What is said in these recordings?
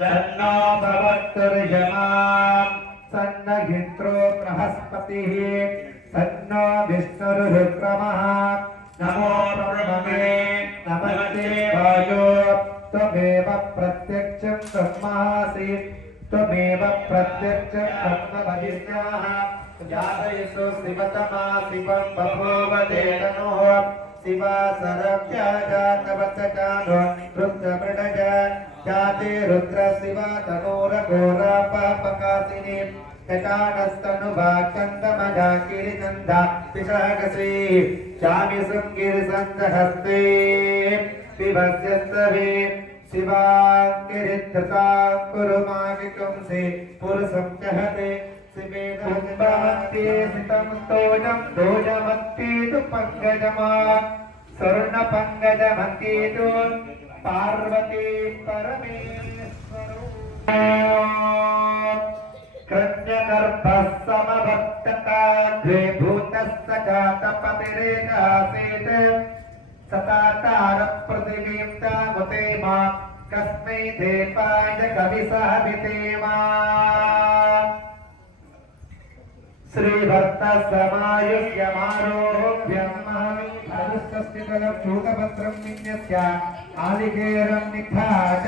सन्नो भवत्तर्यमा सन्न इंद्रो बृहस्पतिः सन्नो विष्णुरुक्रमः नमो ब्रह्मणे नमस्ते वायो त्वमेव प्रत्यक्षं ब्रह्मासि त्वमेव प्रत्यक्षं ब्रह्म वदिष्यामः जातयसो शिवतमा शिवं बभूव देवनोः शिवा सरव्याजातवचकानो रुद्रमृडज जाते रुद्र शिवा तनोरघोरा पापकासिनी यकानस्तनुभाचन्दमजाकिरिचन्दा पिशाकसी शामि शृङ्गिरिसन्दहस्ते पिभस्यस्तवे शिवाङ्गिरिधृतां कुरुमाविकुंसि पुरुषं चहते शिवेदम्बमन्ते सितं स्तोजं दोजमन्ते तु पङ्कजमा स्वर्णपङ्कजमन्ते तु पार्वती परमेश्वरो कृत्यगर्भः समवर्तता द्वे भूतस्य जातपतिरेकासीत् सतातारपृथिवीं तामुते मा कस्मै देवाय कविसाभिते मा श्रीभर्तसमायुष्यमारोह्यमहाविष्ठस्थितलक्षूतपत्रं विन्यस्य आलिकेरं निखाट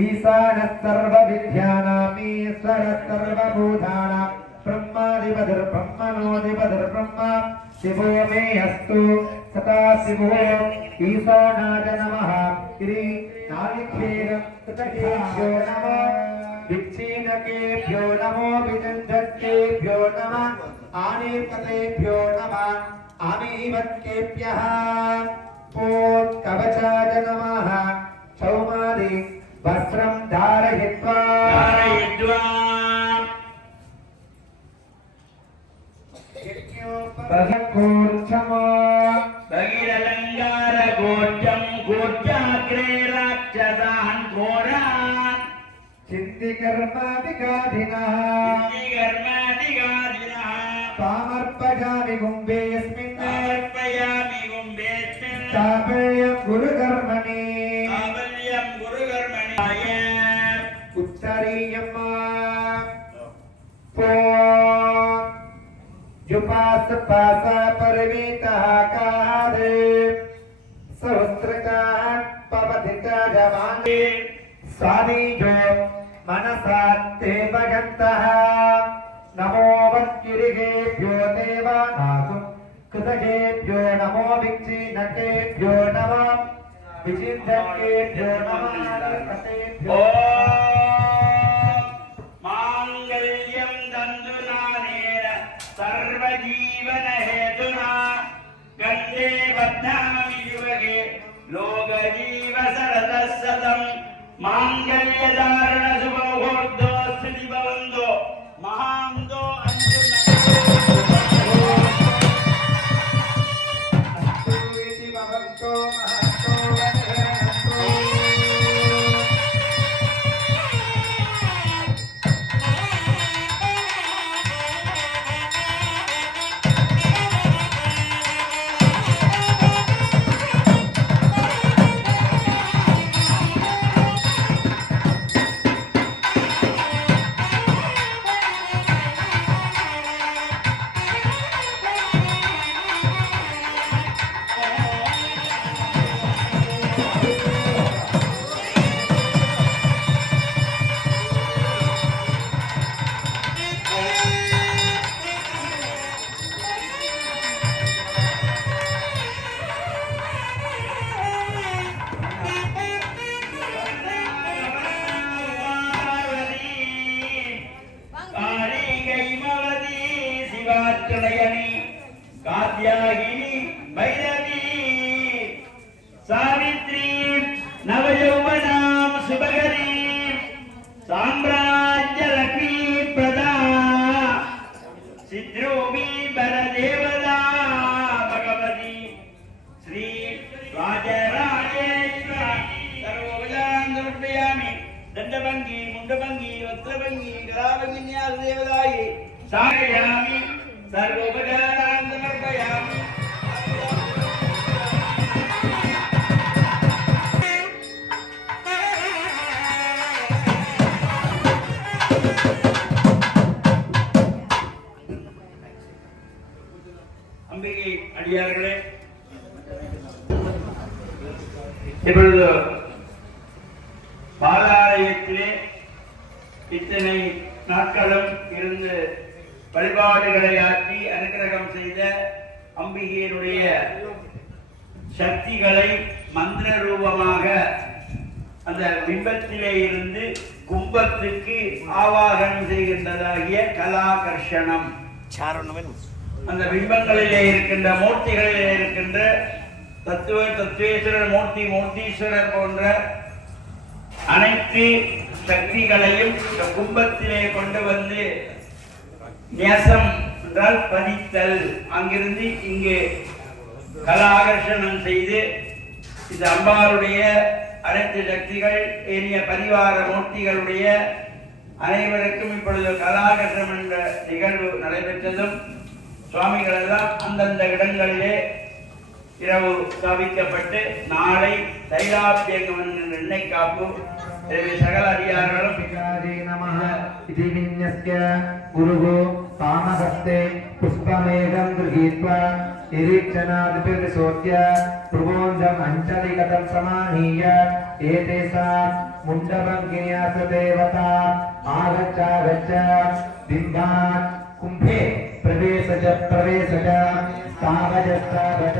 ईशानः सर्वविद्यानामीश्वरः सर्वभूतानां ब्रह्माधिपतिर्ब्रह्मणोऽधिपतिर्ब्रह्म शिवो मे अस्तु सदा शिवो ईशानाय नमः श्री नालिकेरं कृतकेभ्यो नमः विच्छिन्नकेभ्यो नमो विजन्धत्केभ्यो नमः आनीर्कतेभ्यो नमः आमीवत्केभ्यः ॐ कवचाय नमः सौमादि वस्त्रं धारयित्वा भगकोर्चमा भगीरलङ्कार गोर्जं गोर्जाग्रे राक्षसान् घोरान् चिन्तिकर्मादिगाधिनः तामर्पयामि गुम्बेऽस्मिन् चापल्यं गुरुकर्मणि उत्तरीयम् जुपास पासा परवीतः कादे सहस्रकान् पवधिता जवाने स्वादीजो मनसात्ते भगन्तः नमो वत्किरिगेभ्यो देवानासु कृतकेभ्यो नमो विच्छिन्नकेभ्यो नमः विचिन्तकेभ्यो नमः माङ्गल्यं दन्दुनानेन सर्वजीवन हेतुना गन्धे बध्नामि युवके लोकजीव सरतः सतं माङ्गल्यधारण शुभमुहूर्तोऽस्तु भवन्तो महान्तो कात्यायिनी भैरवी सावित्री नवयौवनां शुभकरी साम्राज्य लक्ष्मी प्रदा सिद्ध्योमी बलदेवता भगवती श्री राजराजेश्वरी सर्वोपचारान् समर्पयामि दण्डभङ्गी मुण्डभङ्गी वस्त्रभङ्गी गदाभङ्गी न्यासदेवतायै साधयामि सर्वोपचारान् समर्पयामि அடியார்களே, இப்பொழுது பாலாலயத்திலே இத்தனை நாட்களும் இருந்து வழிபாடுகளை ஆற்றி அனுகிரகம் செய்த அம்பிகையினுடைய சக்திகளை மந்திர ரூபமாக அந்த பிம்பத்திலே இருந்து கும்பத்துக்கு ஆவாகனம் செய்கின்றதாகிய கலாகர்ஷணம், அந்த பிம்பங்களிலே இருக்கின்ற மூர்த்திகளிலே இருக்கின்ற தத்துவேஸ்வரர் மூர்த்தி, மூர்த்தீஸ்வரர் போன்ற அனைத்து சக்திகளையும் இந்த கும்பத்திலே கொண்டு வந்து நியசம் என்றால் பதித்தல், அங்கிருந்து இங்கே கலாகர்ஷணம் செய்து இந்த அம்பாளுடைய அனைத்து சக்திகள் ஏனைய பரிவார மூர்த்திகளுடைய அனைவருக்கும் இப்பொழுது கலாகர்ஷணம் என்ற நிகழ்வு நடைபெற்றதும் சுவாமிகள் எல்லாம் அந்தந்த இடங்களிலே இரவு ஸ்தாபிக்கப்பட்டு நாளை தைலாபியங்கம் என்ற எண்ணெய் காப்பு சகல அதிகாரிகளும் குருகு பாமஹஸ்தே புஷ்பமேகம் கிரஹீத்வா நிரீட்சணாதிபிர்விசோத்ய பிரபோஞ்சம் அஞ்சலிகதம் சமானீய ஏதேசா முண்டபங்கின்யாச தேவதா ஆகச்சாகச்ச பிம்பாத் கும்பே பிரவேசஜ பிரவேசஜ ஸ்தாவஜ ஸ்தாவஜ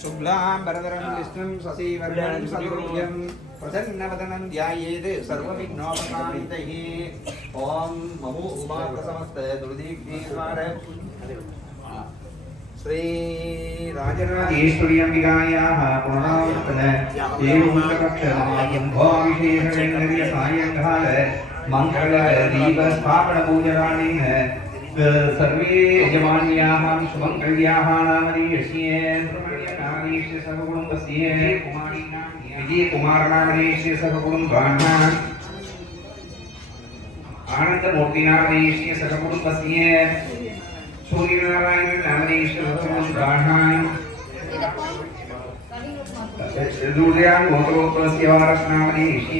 शुक्लांबरधरं विष्णुं शशिवर्णं चतुर्भुजं प्रसन्नवदनं ध्यायेत् सर्वविघ्नोपशान्तये। ॐ नमो उमासमस्त दुर्दीप्तिहार श्री राजराजेश्वर्यम्बिकायाः पुनरावर्तन देवमण्डपक्षरमायम्भोऽभिषेकैर्नर्य सायङ्काल मङ्गल दीपस्थापनपूजनानेन सर्वे यजमान्याः शुभङ्कर्याः नामधेयस्य ब्रह्मण्यनामधेयस्य सर्वकुटुम्बस्य विजयकुमारनामधेयस्य सर्वकुटुम्बानां आनन्दमूर्तिनामधेयस्य सर्वकुटुम्बस्य सूर्यनारायणनामधेयस्य सर्वकुटुम्बानां दुर्याङ्गोत्रोत्तरस्य वारसनामधेयस्य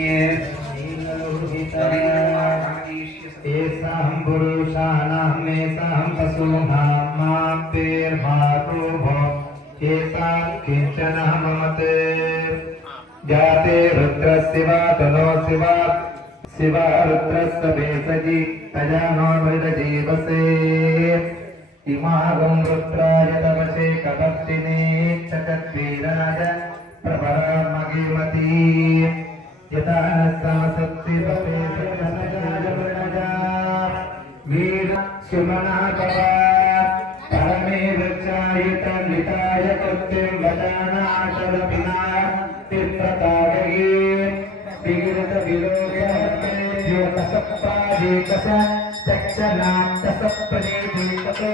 एसां पुरुषाणां मेसां पशूनां मापेर्मातु भो एतां किञ्चन ममते जाते रुद्रस्य वा तनो शिवा रुद्रस्य भेषजि तजानो मृतजीवसे इमागं रुद्राय तपसे कदर्शिने चकद्वीराज प्रभरामगिमती यथा समसत्ति तपे वीर सुमना कवा परमे वृक्षायत निताय कृत्यं वदानाचल बिना तिप्रतारये विगिरत विरोधे योगसप्पादे कस चक्षना कसप्पदे दीपतो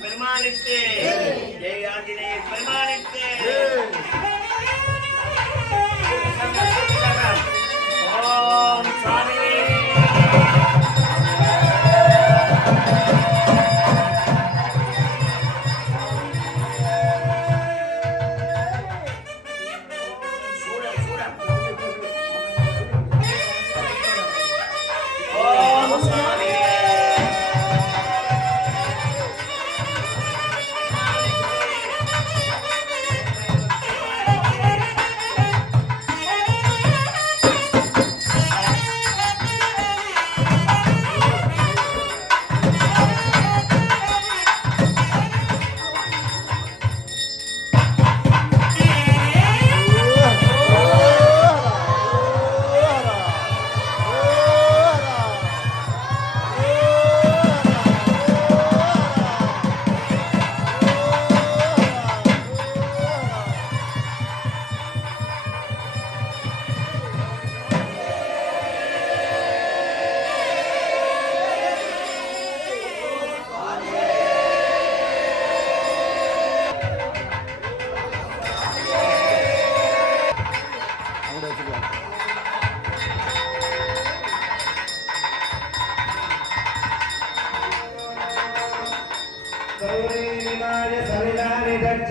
பெருமாளுக்கு ஜெய் ஆஞ்சநேய பெருமாளுக்கு ஓம் சாமி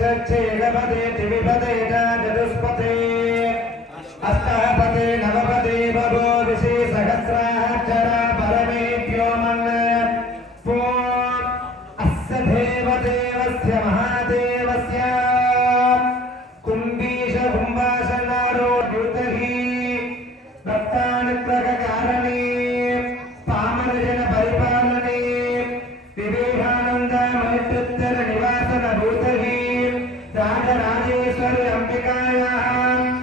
चक्षेगपते दिविपते चतुष्पते अष्टापते नवपते भवो विशे सहस्राक्षरा परमेभ्यो मन् अस्य देवदेवस्य महादेवस्य कुम्भीश कुम्भासनारो द्युतहि भक्तानुग्रहकारणे पामरजन परिपालने विवेकानंद मैत्रोत्तर निवासन भूतहि राजराजेश्वरी अंबिकायाः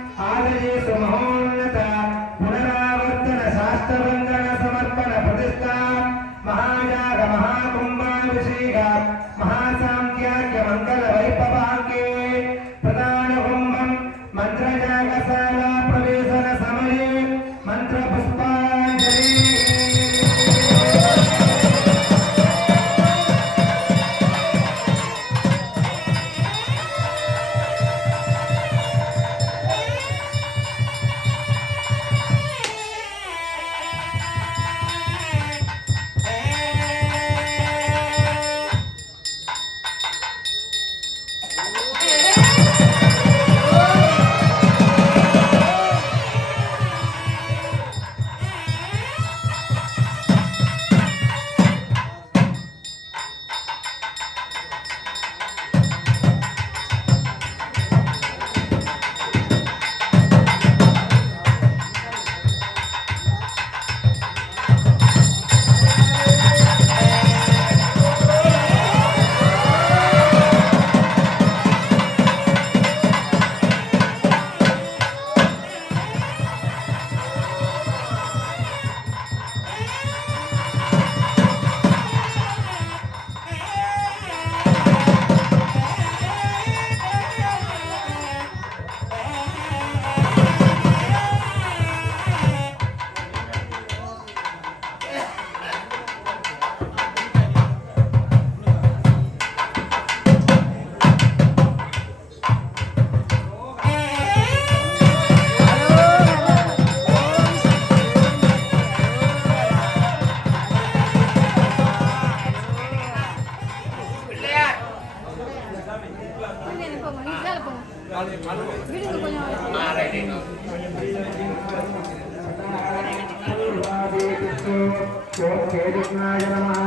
ओम केतुनाय नमः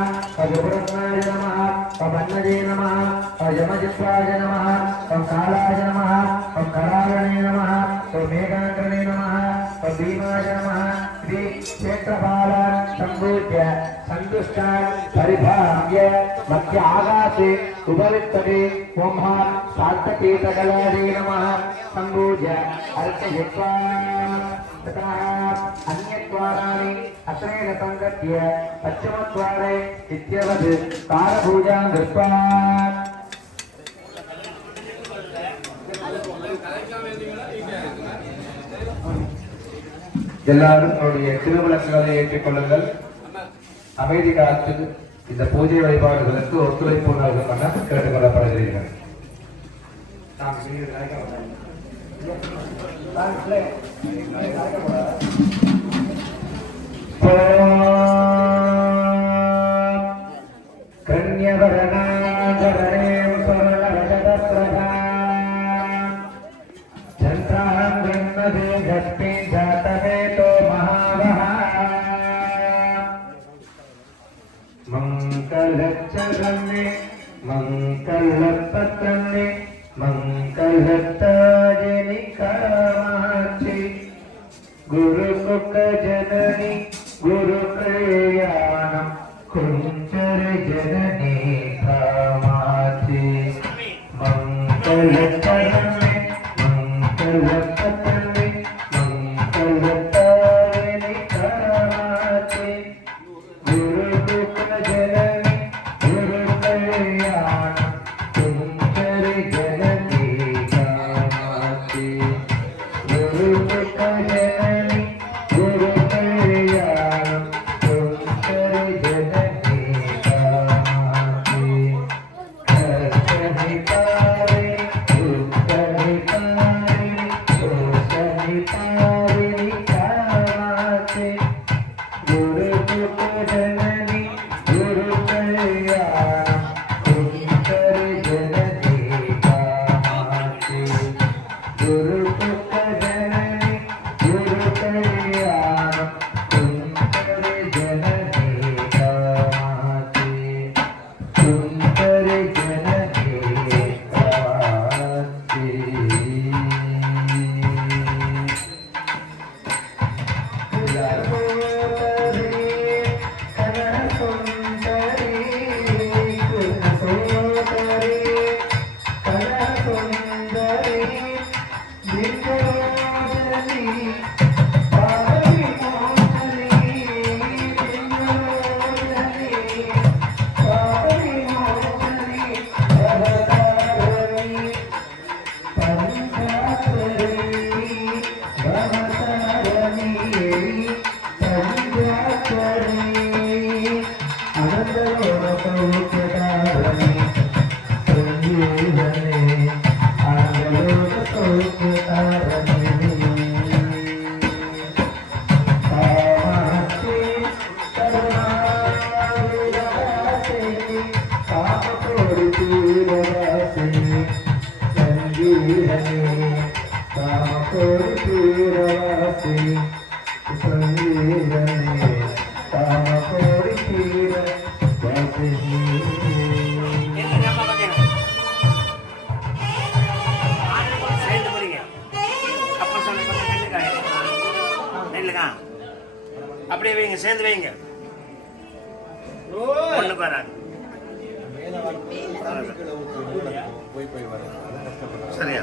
अजोरत्नाय नमः पवन्नजे नमः अयमजित्वाय नमः ओम कालाय नमः ओम करालने नमः ओम मेघाग्रणे नमः ओम भीमाय नमः श्री क्षेत्रपाल संपूज्य संतुष्टान् परिभाव्य मध्य आकाशे उपविष्टते ओम शान्तपीठकलादे नमः संपूज्य अर्चयित्वा तथा अन्यद्वाराणि अत्रेण संगत्य पश्चिमद्वारे इत्यवद् कारपूजां कृत्वा எல்லாரும் அவருடைய திருவிளக்குகளை ஏற்றிக் கொள்ளுங்கள். அமைதி காத்து இந்த பூஜை வழிபாடுகளுக்கு ஒத்துழைப்பு நல்குமென கேட்டுக் கொள்ளப்படுகிறீர்கள். मंगलचरणे मंगलपतने मंगलतारिणी कामाक्षी गुरुमुख जननी गुरुकल्याणं कुंचर जननी कामाक्षी मंगलचरणे मंगलपतने मंगलतारिणी कामाक्षी गुरुमुख जननी गुरुकल्याणं कुंचर जननी कामाक्षी गुरुमुख जननी गुरुकल्याणं कुंचर जननी कामाक्षी हर्षहितारिणी दुःखहितारिणी दोषहितारिणी कामाक्षी गुरुमुख जननी गुरुकल्याणं कुंचर जननी कामाक्षी गुरुमुख जननी गुरुकल्याणं कुंचर जननी कामाक्षी कुंचर जननी சேர்ந்து போறீங்க. அப்புறம் சொன்ன பக்கம் நெல்லுக்காய். நெல்லுக்கா. அப்படியே வைங்க, சேர்ந்து வைங்க. ஒண்ணுக்கு வராது. சரியா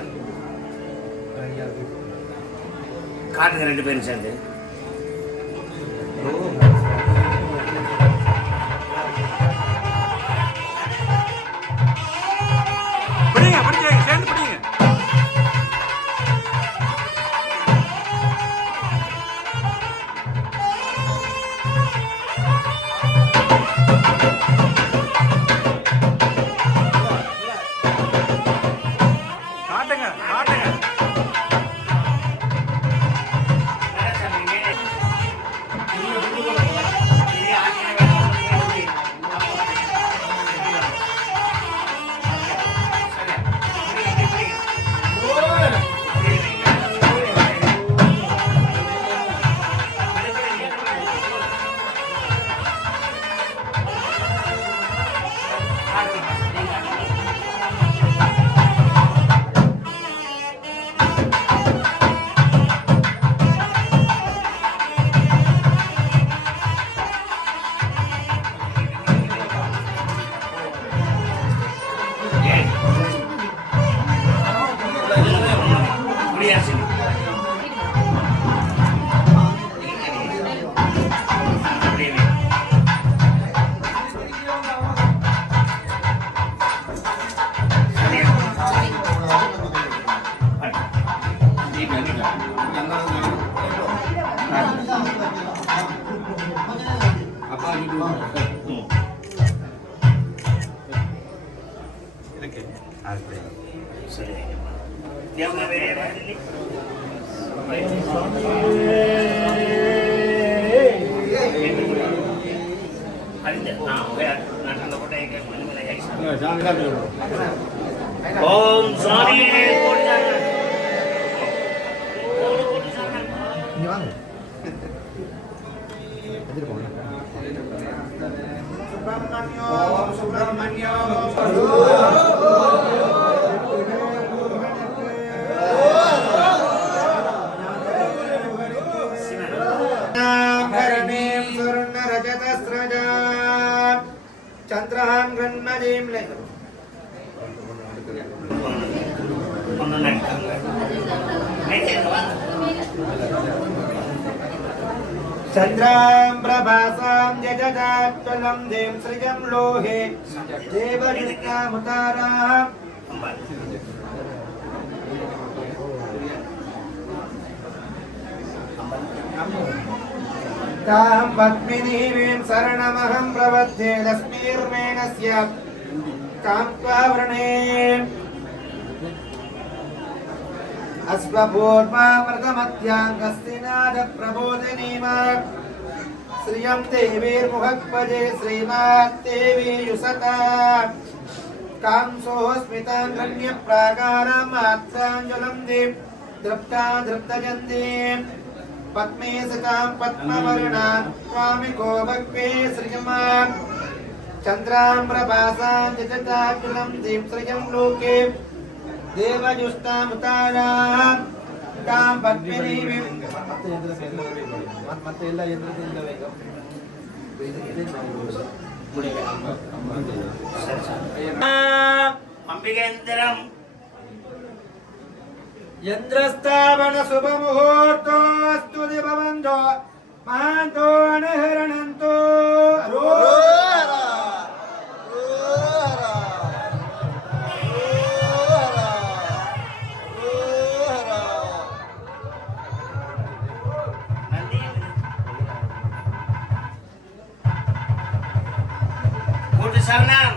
காட்டுங்க ரெண்டு பேரும் சேர்ந்து. பிடிங்க பிடிங்க சேர்ந்து பிடிங்க. காட்டுங்க காட்டுங்க. ಇದಕ್ಕೆ ಅಷ್ಟೇ ಸರಿ ದೇವ್ರ ಬೇರೆ ಮಾಡಲಿ ಓಂ ಸ್ವಾಮಿ चंद्रहान गन्मजीम ले चंद्रां प्रभासां जगदाच्युतं देव सृजं लोहे देवयुक्तामुताराः तां पद्मिनीं शरणमहं प्रपद्ये लक्ष्मीर्मेणस्य कान्त्वावृणे अश्वपूर्वामृतमध्याङ्गस्तिनादप्रबोधिनीमा श्रियं देवीर्मुखपदे श्रीमाद्देवी युसता कांसोस्मितां गण्यप्राकारामात्राञ्जलं देव दृप्ता दृप्तजन्दीं पद्मे सतां पद्मवर्णां स्वामिको भक्ते श्रियमां चन्द्रां प्रभासां जगदाकुलं दीं श्रियं लोके देवजुष्टामुताराः तां पद्मिनीं ಮತ್ತೆ ಎಲ್ಲ ಯಂತ್ರದಿಂದ ಅಂಬಿಕೇಂದ್ರಂ यन्द्रस्थापन शुभमुहूर्तोऽस्तु दिवबन्धो महान्तो अनहरणन्तो Sarna